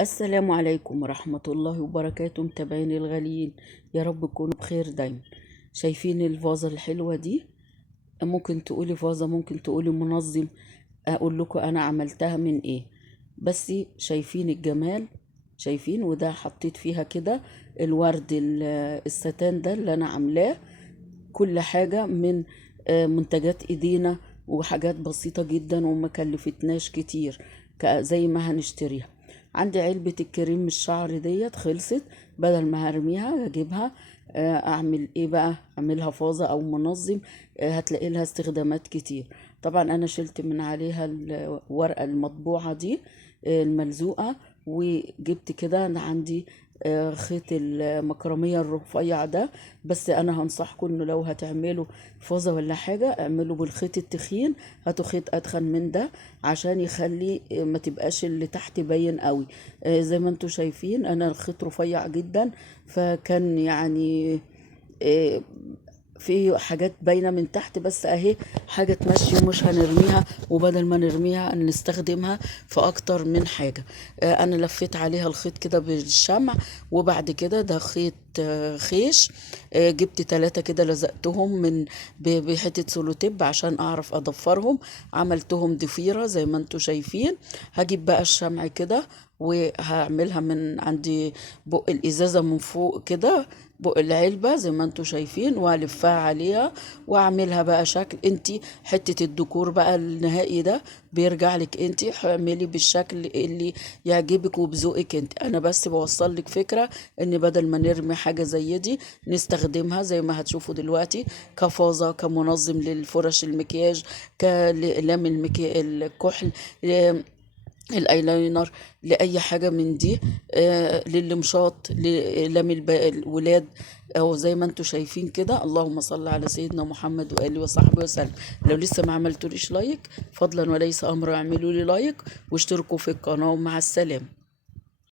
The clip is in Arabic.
السلام عليكم ورحمة الله وبركاته، متابعيني الغاليين. يا رب تكونوا بخير دايما. شايفين الفازة الحلوة دي؟ ممكن تقولي فازة، ممكن تقولي منظم. اقول لكم انا عملتها من ايه. بس شايفين الجمال؟ شايفين؟ وده حطيت فيها كده الورد الستان ده اللي انا عاملاه. كل حاجة من منتجات ايدينا، وحاجات بسيطة جدا وما كلفتناش كتير زي ما هنشتريها. عندي علبة الكريم الشعر ديت خلصت، بدل ما هرميها اجيبها. اعمل ايه بقى؟ اعملها فازة او منظم. هتلاقي لها استخدامات كتير. طبعا انا شلت من عليها الورقة المطبوعة دي، الملزوقة. وجبت كده، أنا عندي خيط المكرمية الرفيع ده. بس انا هنصحكم انه لو هتعملوا فازة ولا حاجة اعملوا بالخيط التخين. هاتوا خيط اتخن من ده عشان يخلي ما تبقاش اللي تحت باين قوي. زي ما انتوا شايفين انا الخيط رفيع جدا، فكان يعني آه، في حاجات باينة من تحت، بس اهي حاجة تمشي ومش هنرميها. وبدل ما نرميها نستخدمها في اكتر من حاجة. انا لفيت عليها الخيط كده بالشمع. وبعد كده ده خيط خيش. جبت 3 كده لزقتهم من بحتة سولوتيب عشان اعرف اضفرهم. عملتهم ضفيرة زي ما انتوا شايفين. هجيب بقى الشمع كده وهعملها من عندي بق الازازة من فوق كده، بق العلبة زي ما انتوا شايفين، والفها عليها واعملها بقى شكل. انتي حتة الديكور بقى النهائي ده بيرجع لك انتي، اعملي بالشكل اللي يعجبك وبذوقك انت. انا بس بوصل لك فكرة ان بدل ما نرمي حاجة زي دي نستخدمها زي ما هتشوفوا دلوقتي كفازة، كمنظم للفرش المكياج، كلام الكحل، الايلاينر، لاي حاجه من دي. للمشاط، للم الولاد. او زي ما انتم شايفين كده. اللهم صل على سيدنا محمد واله وصحبه وسلم. لو لسه ما عملتوليش لايك، فضلا وليس امر اعملوا لي لايك واشتركوا في القناه، ومع السلامه.